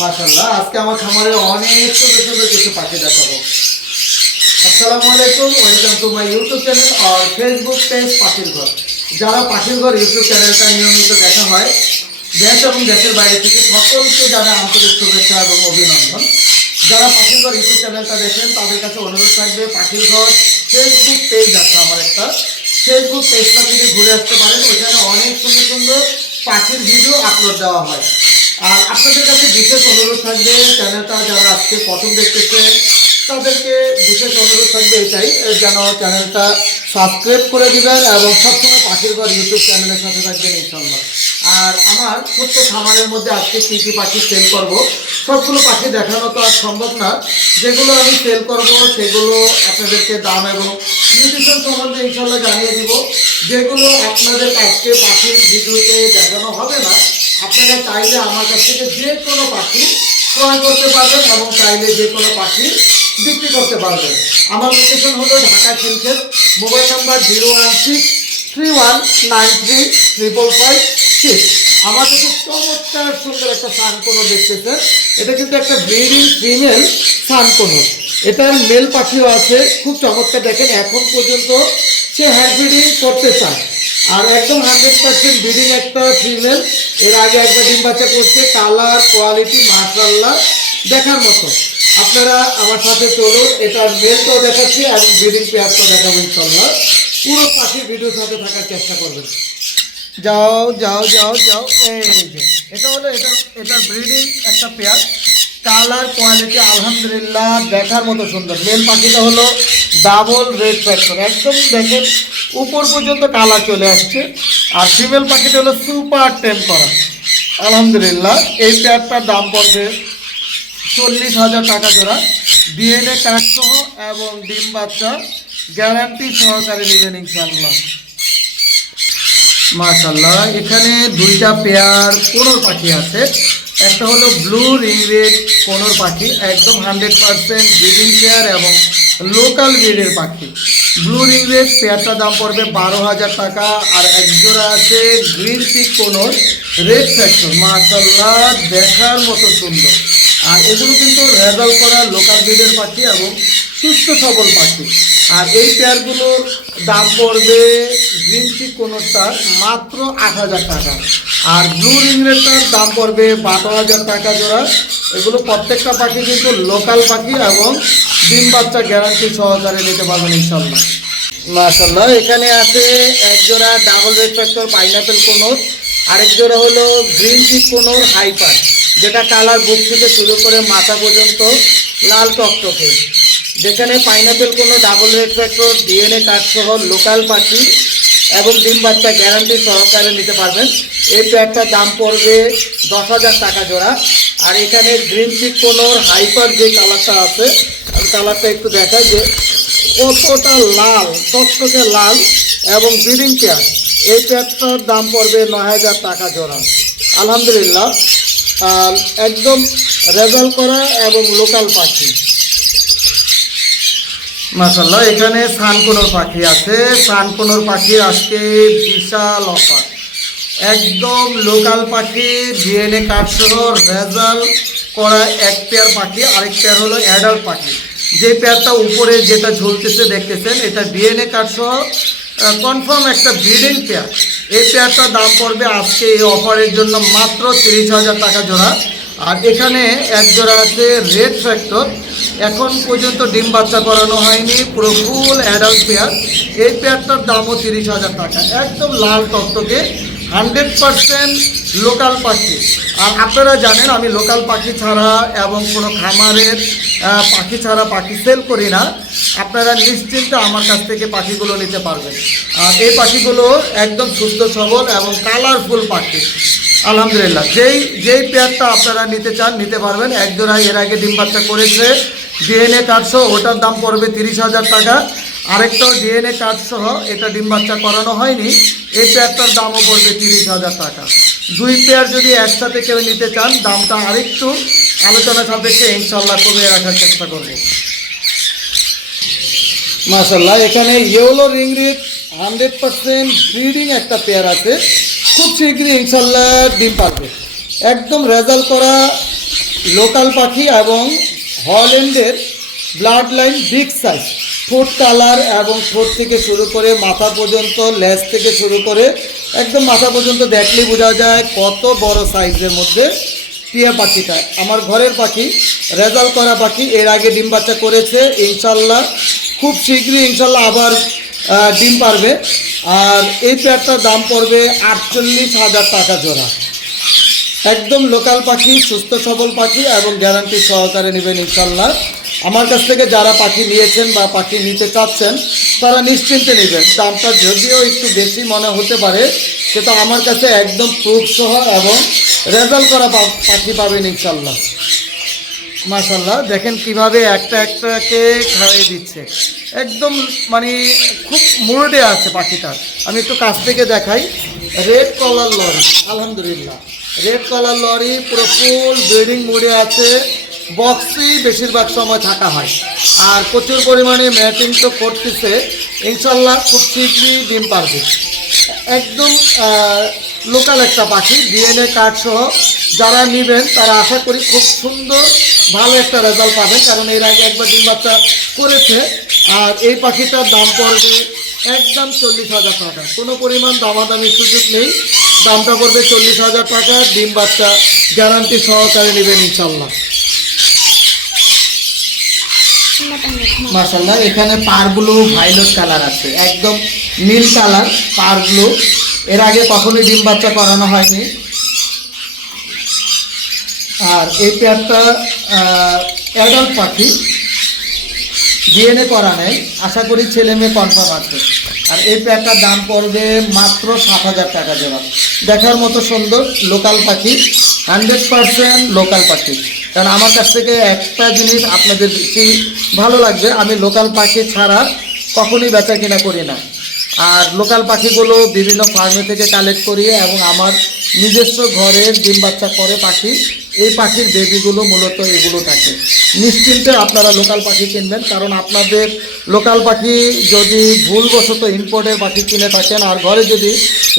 মাশাল্লাহ আজকে আমার খামারে অনেক সুন্দর সুন্দর কিছু পাখি দেখাবো। আসসালামু আলাইকুম, welcome to my YouTube channel R Facebook page পাখির ঘর। যারা পাখির ঘর ইউটিউব চ্যানেলটা নিয়মিত দেখা হয়, দেশ এবং দেশের বাইরে থেকে সকলকে যারা আন্তরিক শুভেচ্ছা এবং অভিনন্দন। যারা পাখির ঘর ইউটিউব চ্যানেলটা দেখেন, তাদের কাছে অনুরোধ থাকবে পাখির ঘর ফেসবুক পেজ আছে আমার একটা। ফেসবুক পেজটা থেকে ঘুরে আসতে পারেন, ওইখানে অনেক সুন্দর সুন্দর পাখির ভিডিও আপলোড দেওয়া হয়। আপনাদের কাছে বিশেষ অনুরোধ থাকবে, চ্যানেলটা যারা আজকে প্রথম দেখতেছেন তাদেরকে বিশেষ অনুরোধ থাকবে এটাই যেন চ্যানেলটা সাবস্ক্রাইব করে দিবেন এবং সবসময় পাখির ঘর ইউটিউব চ্যানেলের সাথে থাকবেন ইনশাল্লাহ আর আমার ছোট্ট খামারের মধ্যে আজকে কী কী পাখি সেল করব, সবগুলো পাখি দেখানো তো আর সম্ভব না। যেগুলো আমি সেল করব, সেগুলো আপনাদেরকে দাম এবং নিউট্রিশন সম্বন্ধে ইনশাল্লাহ জানিয়ে দিব। যেগুলো আপনাদের আজকে পাখির ভিডিওতে দেখানো হবে না আপনারা চাইলে আমার কাছ থেকে যে কোনো পাখি ক্রয় করতে পারবেন এবং চাইলে যে কোনো পাখি বিক্রি করতে পারবেন। আমার লোকেশন হলো Dhaka Khilkhet mobile number zero one six three one nine three triple five six. আমার কাছে চমৎকার সুন্দর একটা সান কোনো দেখতেছেন। এটা কিন্তু একটা ব্রিডিং ফিমেল সান কোনো এটার মেল পাখিও আছে। খুব চমৎকার দেখেন, এখন পর্যন্ত সে হ্যান্ড ব্রিডিং করতে চায়। আর একদম হান্ড্রেড পার্সেন্ট ব্রিডিং একটা ফিমেল এর আগে একবার ডিম বাচ্চা করছে কালার কোয়ালিটি মার্শাল্লাহ দেখার মতো। আপনারা আমার সাথে চলুন, এটার মেলটাও দেখাচ্ছি এবং ব্রিডিং পেয়ারটাও দেখাবো ইনশাল্লাহ পুরো পাখির ভিডিওর সাথে থাকার চেষ্টা করবেন। যাও যাও যাও যাও, এই এটা হলো, এটা এটার ব্রিডিং একটা পেয়ার কালার কোয়ালিটি আলহামদুলিল্লাহ দেখার মতো সুন্দর। মেল পাখিটা হলো ডাবল রেড ফ্যাক্টর একদম দেখেন, উপর পর্যন্ত কালার চলে আসছে। আর ফিমেল পাখিটা হলো সুপার টেম করা। আলহামদুলিল্লাহ, এই পেয়ারটার দাম পড়বে চল্লিশ হাজার টাকা জোড়া। ডিএনএ কার্ড সহ এবং ডিম বাচ্চা গ্যারান্টি সহকারে নেবেন ইনশাল্লাহ মাশাল্লাহ এখানে দুইটা পেয়ার কোনোর পাখি আছে। একটা হলো ব্লু রিংরেড কোনোর পাখি, একদম হান্ড্রেড পারসেন্ট ব্রিডিং পেয়ার এবং লোকাল ব্রিডের পাখি। ব্লু রিংরেড পেয়ারটার দাম পড়বে বারো হাজার টাকা আর একজোড়া আছে green cheek conure red factor মাশাল্লাহ দেখার মতো সুন্দর। আর এগুলো কিন্তু রেজাল্ট করা লোকাল ব্রিডের পাখি এবং সুস্থ সবল পাখি। আর এই পেয়ারগুলোর দাম পড়বে গ্রিন চিক কোনোটার মাত্র আট হাজার টাকা। আর ব্লু রিংরেটার দাম পড়বে বারো হাজার টাকা জোড়া। এগুলো প্রত্যেকটা পাখি কিন্তু লোকাল পাখি এবং ডিম বাচ্চা গ্যারান্টি সহকারে নিতে পারবেন ইনশাল্লাহ মাশাল্লাহ এখানে আছে এক জোড়া double red factor pineapple conure আরেক জোড়া হলো গ্রিন চিক কোনোর হাইপার যেটা কালার বুক থেকে শুরু করে মাথা পর্যন্ত লাল টক টকটকে। যেখানে pineapple conure double red factor DNA card সহ লোকাল পাখি এবং ডিম বাচ্চা গ্যারান্টি সহকারে নিতে পারবেন। এই প্যাকটার দাম পড়বে দশ হাজার টাকা জোড়া। আর এখানে চিক কোনোর হাইপার যে কালারটা আছে, আমি কালারটা একটু দেখাই যে কতটা লাল টকটকে লাল এবং ব্রিডিং পেয়ার এই পেয়ারটার দাম পড়বে নয় হাজার টাকা জোড়া। আলহামদুলিল্লাহ একদম রেজাল্ট করা এবং লোকাল পাখি। মাসাল্লাহ এখানে সানকোনোর পাখি আছে। সানকোনোর পাখি আজকে বিশাল অফার। একদম লোকাল পাখি ডিএনএ কার্ড সহ রেজাল্ট করা এক পেয়ার পাখি, আরেক পেয়ার হলো অ্যাডাল্ট পাখি। যে পেয়ারটা উপরে যেটা ঝুলতেছে দেখতেছেন, এটা ডিএনএ কার্ড সহ কনফার্ম একটা ব্রিডিং পেয়ার। এই পেয়ারটার দাম পড়বে আজকে এই অফারের জন্য মাত্র তিরিশ হাজার টাকা জোড়া। আর এখানে এক জোড়া আছে রেড ফ্যাক্টর। এখন পর্যন্ত ডিম বাচ্চা করানো হয়নি, পুরো ফুল অ্যাডাল্ট পেয়ার এই পেয়ারটার দামও তিরিশ হাজার টাকা। একদম লাল টকটকে হান্ড্রেড পারসেন্ট লোকাল পাখি। আর আপনারা জানেন, আমি লোকাল পাখি ছাড়া এবং কোনো খামারের পাখি ছাড়া পাখি সেল করি না। আপনারা নিশ্চিন্তে আমার কাছ থেকে পাখিগুলো নিতে পারবেন। আর এই পাখিগুলো একদম সুস্থ সবল এবং কালারফুল পাখি। আলহামদুলিল্লাহ। যেই যেই পেয়ারটা আপনারা নিতে চান, নিতে পারবেন। এক জোড়া এর আগে ডিম বাচ্চা করেছে। ডিএনএ কার্ডসহ ওটার দাম পড়বে তিরিশ হাজার টাকা। আরেকটাও ডিএনএ কার্ড সহ এটা ডিম বাচ্চা করানো হয়নি। এই পেয়ারটার দামও পড়বে তিরিশ হাজার টাকা। দুই পেয়ার যদি একসাথে কেউ নিতে চান, দামটা আরেকটু আলোচনা সাপেক্ষে ইনশাল্লাহ কমিয়ে রাখার চেষ্টা করব। মাশাল্লাহ এখানে ইয়েলো রিংরিট হান্ড্রেড পার্সেন্ট ব্রিডিং একটা পেয়ার আছে। খুব শীঘ্রই ইনশাল্লাহ ডিম পারবে। একদম রেজাল্ট করা লোকাল পাখি এবং হল্যান্ডের ব্লাড লাইন বিগ সাইজ ঠোঁট কালার এবং ঠোঁট থেকে শুরু করে মাথা পর্যন্ত লেজ থেকে শুরু করে একদম মাথা পর্যন্ত দেখলেই বোঝা যায় কত বড় সাইজের মধ্যে টিয়া পাখিটা। আমার ঘরের পাখি রেজাল্ট করা পাখি, এর আগে ডিম বাচ্চা করেছে, ইনশাল্লাহ খুব শীঘ্রই ইনশাল্লাহ আবার ডিম পারবে। আর এই পেয়ারটার দাম পড়বে আটচল্লিশ হাজার টাকা জোড়া। একদম লোকাল পাখি, সুস্থ সবল পাখি এবং গ্যারান্টি সহকারে নেবেন ইনশাল্লাহ। আমার কাছ থেকে যারা পাখি নিয়েছেন বা পাখি নিতে চাচ্ছেন, তারা নিশ্চিন্তে নেবেন। দামটা যদিও একটু বেশি মনে হতে পারে, কিন্তু আমার কাছে একদম প্রুফ সহ এবং রেজাল্ট করা পাখি পাবেন ইনশাল্লাহ। মাশাল্লাহ, দেখেন কীভাবে একটা একটাকে খাইয়ে দিচ্ছে। একদম মানে খুব মুরডে আছে পাখিটার আমি একটু কাছ থেকে দেখাই। রেড কলার লরি আলহামদুলিল্লাহ। রেড কলার লরি পুরো ফুল ব্রিডিং মুডে আছে। বক্সেই বেশিরভাগ সময় থাকা হয়। আর প্রচুর পরিমাণে ম্যাটিং তো করতেছে। ইনশাল্লাহ খুব শীঘ্রই ডিম পারবে। একদম লোকাল একটা পাখি ডিএনএ কার্ড সহ। যারা নেবেন, তারা আশা করি খুব সুন্দর, ভালো একটা রেজাল্ট পাবেন। কারণ এর আগে একবার ডিম বাচ্চা করেছে, আর এই পাখিটার দাম পড়বে একদম চল্লিশ হাজার টাকা। কোনো পরিমাণ দামাদামির সুযোগ নেই। দামটা পড়বে চল্লিশ হাজার টাকা। ডিম বাচ্চা গ্যারান্টি সহকারে নেবেন ইনশাল্লাহ মার্শাল্লাহ এখানে পারগুলো ভাইলট কালার আছে। একদম নীল কালার পারগুলো এর আগে কখনোই ডিম বাচ্চা করানো হয়নি। আর এই পেয়ারটা অ্যাডাল্ট পাখি। ডিএনএ করা নেই। আশা করি ছেলে মেয়ে কনফার্ম আছে। আর এই পেয়ারটার দাম পড়বে মাত্র সাত হাজার টাকা জোড়া দেখার মতো সুন্দর লোকাল পাখি হান্ড্রেড পারসেন্ট লোকাল পাখি। কারণ আমার কাছ থেকে একটা জিনিস আপনাদের বেশি ভালো লাগবে। আমি লোকাল পাখি ছাড়া কখনই বেচা কিনা করি না। আর লোকাল পাখিগুলো বিভিন্ন ফার্মে থেকে কালেক্ট করি এবং আমার নিজস্ব ঘরের ডিম বাচ্চা করে পাখি, এই পাখির বেবিগুলো মূলত এগুলো থাকে। নিশ্চিন্তে আপনারা লোকাল পাখি কিনবেন, কারণ আপনাদের লোকাল পাখি যদি ভুলবশত ইম্পোর্টের পাখি কিনে থাকেন, আর ঘরে যদি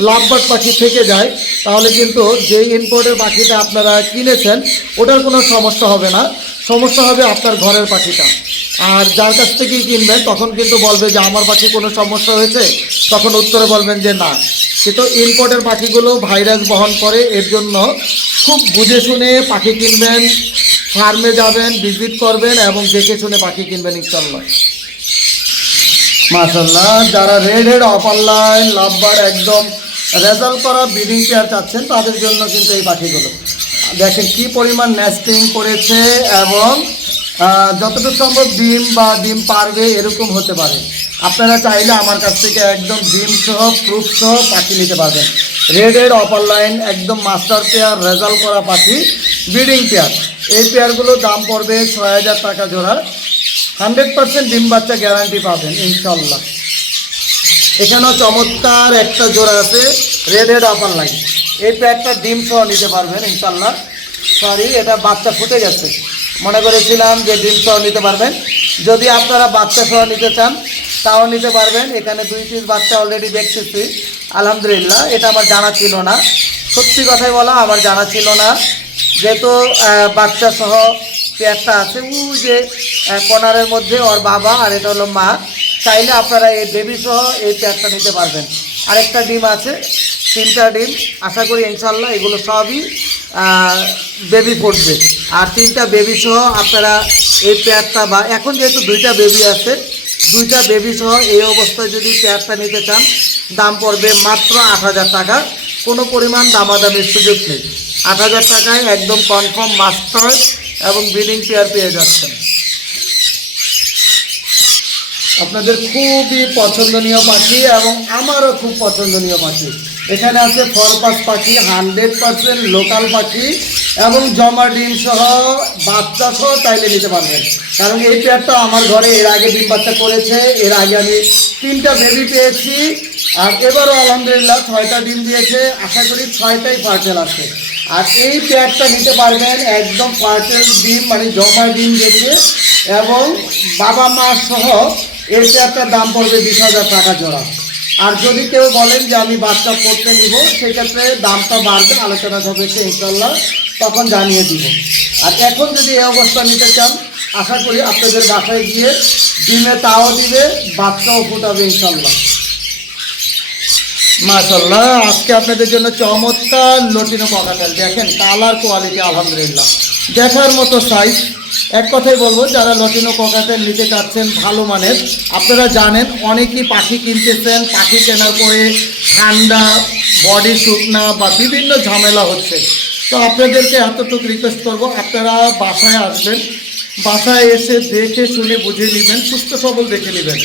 লাভবাট পাখি থেকে যায়, তাহলে কিন্তু যেই ইম্পোর্টের পাখিটা আপনারা কিনেছেন, ওটার কোনো সমস্যা হবে না। সমস্যা হবে আপনার ঘরের পাখিটা। আর যার কাছ থেকেই কিনবেন, তখন কিন্তু বলবে যে, আমার পাখি কোনো সমস্যা হয়েছে? তখন উত্তরে বলবেন যে, না। কিন্তু ইম্পোর্টের পাখিগুলো ভাইরাস বহন করে, এর জন্য খুব বুঝে শুনে পাখি কিনবেন ফার্মে যাবেন ভিজিট করবেন এবং দেখে শুনে পাখি কিনবেন ইনশাল্লাহ মাশাল্লাহ যারা রেড হেড অপার লাইন লাভবার একদম রেজাল্ট করা ব্রিডিং পেয়ার চাচ্ছেন, তাদের জন্য কিন্তু এই পাখিগুলো। দেখেন কি পরিমাণ নেস্টিং করেছে এবং যতটুকু সম্ভব ডিম বা ডিম পারবে এরকম হতে পারে। আপনারা চাইলে আমার কাছ থেকে একদম ডিম সহ প্রুফ সহ পাখি নিতে পারবেন। রেডের অপার লাইন একদম মাস্টার পেয়ার রেজাল্ট করা পাখি ব্রিডিং পেয়ার এই পেয়ারগুলোর দাম পড়বে ছয় হাজার টাকা জোড়ার। হান্ড্রেড পার্সেন্ট ডিম বাচ্চা গ্যারান্টি পাবেন, ইনশাল্লাহ। এখানেও চমৎকার একটা জোড়া আছে রেডের অপার লাইন এই প্যাকটা ডিম সহ নিতে পারবেন ইনশাল্লাহ সরি এটা বাচ্চা ফুটে গেছে। মনে করেছিলাম যে ডিম সহ নিতে পারবেন। যদি আপনারা বাচ্চা সহ নিতে চান তাও নিতে পারবেন। এখানে দুই পিস বাচ্চা অলরেডি দেখতেছি। আলহামদুলিল্লাহ এটা আমার জানা ছিল না। সত্যি কথাই বলা আমার জানা ছিল না। যেহেতু বাচ্চা সহ পেয়ারটা আছে উ যে আহ, কর্নারের মধ্যে ওর বাবা আর এটা হলো মা চাইলে আপনারা এই বেবি সহ এই পেয়ারটা নিতে পারবেন। আরেকটা ডিম আছে তিনটা ডিম, আশা করি ইনশাল্লাহ এগুলো সবই বেবি ফুটবে। আর তিনটা বেবি সহ আপনারা এই পেয়ারটা বা, এখন যেহেতু দুইটা বেবি আছে, দুইটা বেবি সহ এই অবস্থায় যদি পেয়ারটা নিতে চান, দাম পড়বে মাত্র আট হাজার টাকা। কোনো পরিমাণ দামাদামির সুযোগ নেই। আট হাজার টাকায় একদম কনফার্ম মাস্টার এবং ব্রিডিং পেয়ার পেয়ে যাচ্ছেন। আপনাদের খুবই পছন্দনীয় পাখি এবং আমারও খুব পছন্দনীয় পাখি। এখানে আছে ফরপাস পাখি, হান্ড্রেড পার্সেন্ট লোকাল পাখি এবং জমা ডিম সহ বাচ্চা সহ চাইলে নিতে পারবেন। কারণ এই পেয়ারটা আমার ঘরে এর আগে ডিম বাচ্চা করেছে, এর আগে আমি তিনটা বেবি পেয়েছি। আর এবারও আলহামদুলিল্লাহ ছয়টা ডিম দিয়েছে। আশা করি ছয়টাই ফার্টেল আছে। আর এই পেয়ারটা নিতে পারবেন একদম ফার্টেল ডিম মানে জমা ডিম দিয়েছে এবং বাবা মা সহ এই পেয়ারটার দাম পড়বে বিশ হাজার টাকা জোড়া। আর যদি কেউ বলেন যে আমি বাচ্চা করতে নিব, সেক্ষেত্রে দামটা বাড়বে, আলোচনা হবে ইনশাল্লাহ তখন জানিয়ে দিব। আর এখন যদি এই অবস্থা নিতে চান, আশা করি আপনাদের বাসায় গিয়ে ডিমে তাও দিবে, বাচ্চাও ফোটাবে ইনশাল্লাহ মাশাল্লাহ আজকে আপনাদের জন্য চমৎকার লটিনো পকাতেল দেখেন, কালার কোয়ালিটি, আলহামদুলিল্লাহ। দেখার মতো সাইজ এক কথাই বলব, যারা লটিনো ককাতেল নিতে চাচ্ছেন ভালো মানের, আপনারা জানেন অনেকেই পাখি কিনতেছেন, পাখি কেনার পরে ঠান্ডা বডি শুকনা বা বিভিন্ন ঝামেলা হচ্ছে। তো আপনাদেরকে এতটুকু রিকোয়েস্ট করব, আপনারা বাসায় আসবেন, বাসায় এসে দেখে শুনে বুঝে নেবেন, সুস্থ সবল দেখে নেবেন।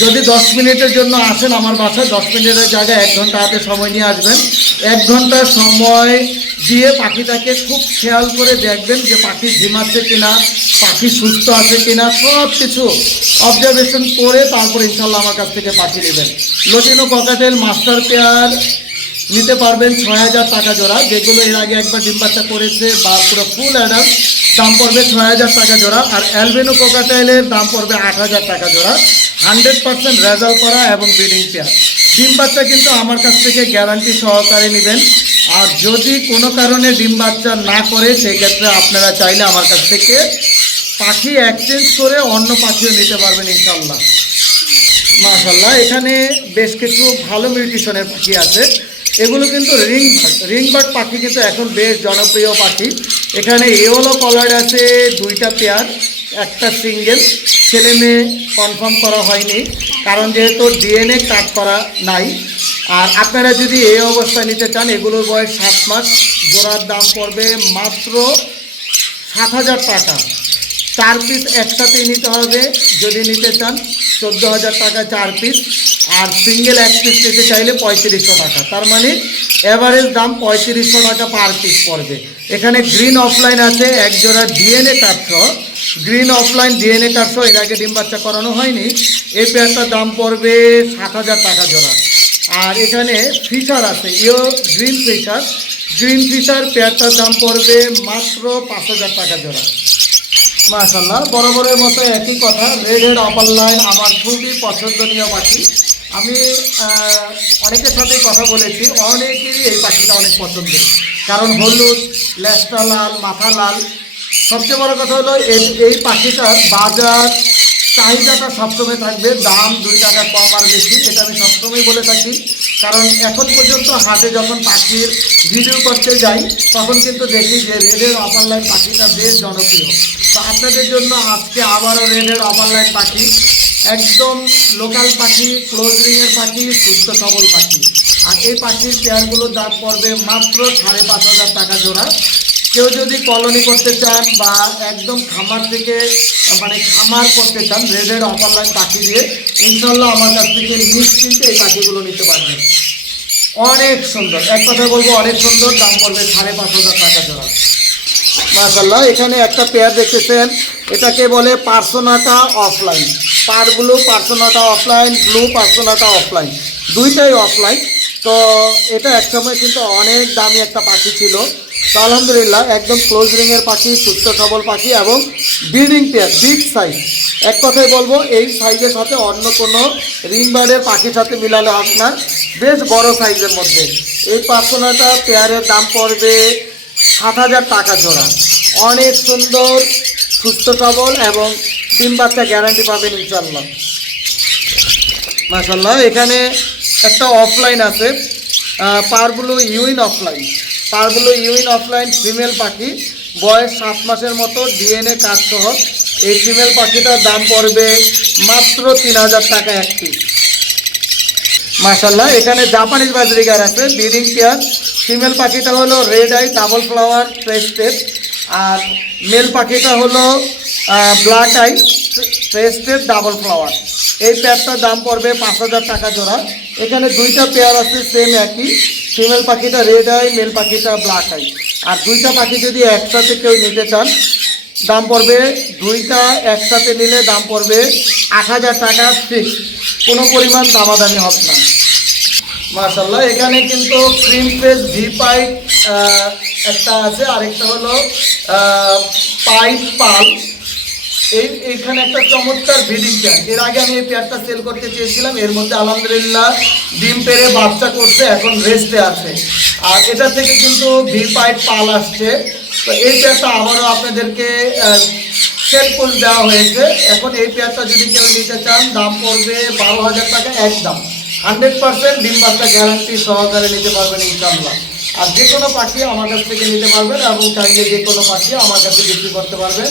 যদি দশ মিনিটের জন্য আসেন আমার বাসায়, দশ মিনিটের জায়গায় এক ঘণ্টা হাতে সময় নিয়ে আসবেন। এক ঘণ্টা সময় দিয়ে পাখিটাকে খুব খেয়াল করে দেখবেন যে পাখি ঝিমাচ্ছে কিনা, পাখি সুস্থ আছে কিনা সব কিছু অবজারভেশন করে তারপর ইনশাল্লাহ আমার কাছ থেকে পাখি নেবেন। লটিনো ককাটেল মাস্টার পেয়ার নিতে পারবেন ছয় হাজার টাকা জোড়া, যেগুলো এর আগে একবার ডিম বাচ্চা করেছে বা পুরো ফুল অ্যাডাল্ট দাম পড়বে ছয় হাজার টাকা জোড়া। আর অ্যালবেনো কোকাটাইলের দাম পড়বে আট হাজার টাকা জোড়া। হান্ড্রেড পার্সেন্ট রেজাল্ট করা এবং ব্রিডিং পেয়ার ডিম বাচ্চা কিন্তু আমার কাছ থেকে গ্যারান্টি সহকারে নেবেন। আর যদি কোনো কারণে ডিম বাচ্চা না করে সেই ক্ষেত্রে আপনারা চাইলে আমার কাছ থেকে পাখি এক্সচেঞ্জ করে অন্য পাখিও নিতে পারবেন ইনশাল্লাহ মাশাল্লাহ এখানে বেশ কিছু ভালো মিউটিশনের পাখি আছে। এগুলো কিন্তু রিং বার্ড। রিং পাখি কিন্তু এখন বেশ জনপ্রিয় পাখি। এখানে এওলো কলার আছে, দুইটা পেয়ার একটা সিঙ্গেল ছেলে মেয়ে কনফার্ম করা হয়নি, কারণ যেহেতু ডিএনএ কাট করা নাই। আর আপনারা যদি এই অবস্থা নিতে চান, এগুলোর বয়স সাত মাস, জোড়ার দাম পড়বে মাত্র সাত হাজার টাকা। চার পিস একসাথেই নিতে হবে। যদি নিতে চান, চোদ্দ হাজার টাকা চার পিস আর সিঙ্গেল এক পিস নিতে চাইলে পঁয়ত্রিশশো টাকা। তার মানে এভারেজ দাম পঁয়ত্রিশশো টাকা পার পিস পড়বে। এখানে গ্রিন অফলাইন আছে এক জোড়া ডিএনএ কার্ডসহ গ্রিন অফলাইন ডিএনএ কার্ডসহ এর আগে ডিম বাচ্চা করানো হয়নি। এই পেয়ারটার দাম পড়বে সাত হাজার টাকা জোড়া। আর এখানে ফিচার আছে ইও গ্রিন ফিচার গ্রিন ফিচার পেয়ারটার দাম পড়বে মাত্র পাঁচ হাজার টাকা জোড়া। মাশাল্লাহ বরাবরের মতো একই কথা রেড হেড আপার লাইন আমার খুবই পছন্দনীয় পাখি। আমি অনেকের সাথেই কথা বলেছি, অনেকেরই এই পাখিটা অনেক পছন্দের। কারণ হলুদ লেজটা লাল, মাথা লাল। সবচেয়ে বড় কথা হলো, এই এই পাখিটার বাজার চাহিদাটা সবসময় থাকবে, দাম দুই টাকা কম আর বেশি, এটা আমি সবসময় বলে থাকি। কারণ এখন পর্যন্ত হাটে যখন পাখির ভিডিও করতে যাই, তখন কিন্তু দেখি যে রেডের অপার লাইন পাখিটা বেশ জনপ্রিয়। তো আপনাদের জন্য আজকে আবারও রেডের অপার লাইন পাখি, একদম লোকাল পাখি ক্লোজ রিংয়ের পাখি, সুস্থ সবল পাখি। আর এই পাখির চেয়ারগুলোর দাম পড়বে মাত্র সাড়ে পাঁচ হাজার টাকা জোড়া। কেউ যদি কলোনি করতে চান বা একদম খামার থেকে মানে খামার করতে চান রেডের অপার লাইন পাখি দিয়ে ইনশাল্লাহ আমার কাছ থেকে নিশ্চিন্তে এই পাখিগুলো নিতে পারবেন। অনেক সুন্দর। এক কথা বলব, অনেক সুন্দর। দাম পড়বে সাড়ে পাঁচ হাজার টাকা জোড়া। মাশাল্লাহ এখানে একটা পেয়ার দেখতেছেন। এটাকে বলে personata opaline pair blue personata opaline blue personata opaline দুইটাই অফলাইন তো এটা একসময় কিন্তু অনেক দামি একটা পাখি ছিল। তো আলহামদুলিল্লাহ, একদম ক্লোজ রিংয়ের পাখি, সুস্থ সবল পাখি এবং ব্রিডিং পেয়ার বিগ সাইজ এক কথাই বলব, এই সাইজের সাথে অন্য কোনো রিং বার্ডের পাখির সাথে মিলালে আপনার বেশ বড় সাইজের মধ্যে। এই পার্সোনাটা পেয়ারের দাম পড়বে সাত হাজার টাকা জোড়া। অনেক সুন্দর, সুস্থ সবল এবং ডিম বাচ্চা গ্যারান্টি পাবেন ইনশাল্লাহ মাশাল্লাহ এখানে একটা অফলাইন আছে পারগুলো ইউইন অফলাইন পারগুলো ইউইন অফলাইন ফিমেল পাখি। বয়স সাত মাসের মতো, ডিএনএ কাজ সহ। এই ফিমেল পাখিটার দাম পড়বে মাত্র তিন হাজার টাকা এক পিস। মাশাল্লাহ এখানে জাপানিজ বাজরিগার আছে, ব্রিডিং পেয়ার। ফিমেল পাখিটা হলো red eye, double flower crested আর মেল পাখিটা হলো black eye crested double flower. এই পেয়ারটার দাম পড়বে পাঁচ হাজার টাকা জোড়া। এখানে দুইটা পেয়ার আছে, সেম একই। ফিমেল পাখিটা রেড আই মেল পাখিটা ব্ল্যাক আই আর দুইটা পাখি যদি একসাথে কেউ নিতে চান, দাম পড়বে দুইটা একসাথে নিলে দাম পড়বে আট হাজার টাকা ফিক্স কোনো পরিমাণ দামাদামি হবে না। মার্শাল্লাহ এখানে কিন্তু ক্রিম ফেস ভি পাইপ একটা আছে, আরেকটা হলো পাইপ পাল এই, এইখানে একটা চমৎকার ব্রিডিং প্যান এর আগে আমি এই পেয়ারটা সেল করতে চেয়েছিলাম, এর মধ্যে আলহামদুলিল্লাহ ডিম পেরে বাচ্চা করছে, এখন রেস্টে আছে। আর এটা থেকে কিন্তু ভি পাইপ পাল আসছে। তো এই পেয়ারটা আবারও আপনাদেরকে সেল করে দেওয়া হয়েছে। এখন এই পেয়ারটা যদি কেউ নিতে চান, দাম পড়বে বারো হাজার টাকা একদম। হান্ড্রেড পার্সেন্ট ডিম বাচ্চা গ্যারান্টি সহকারে নিতে পারবেন ইনশাল্লাহ আর যে কোনো পাখি আমার কাছ থেকে নিতে পারবেন এবং চাইলে যে কোনো পাখি আমার কাছে বিক্রি করতে পারবেন।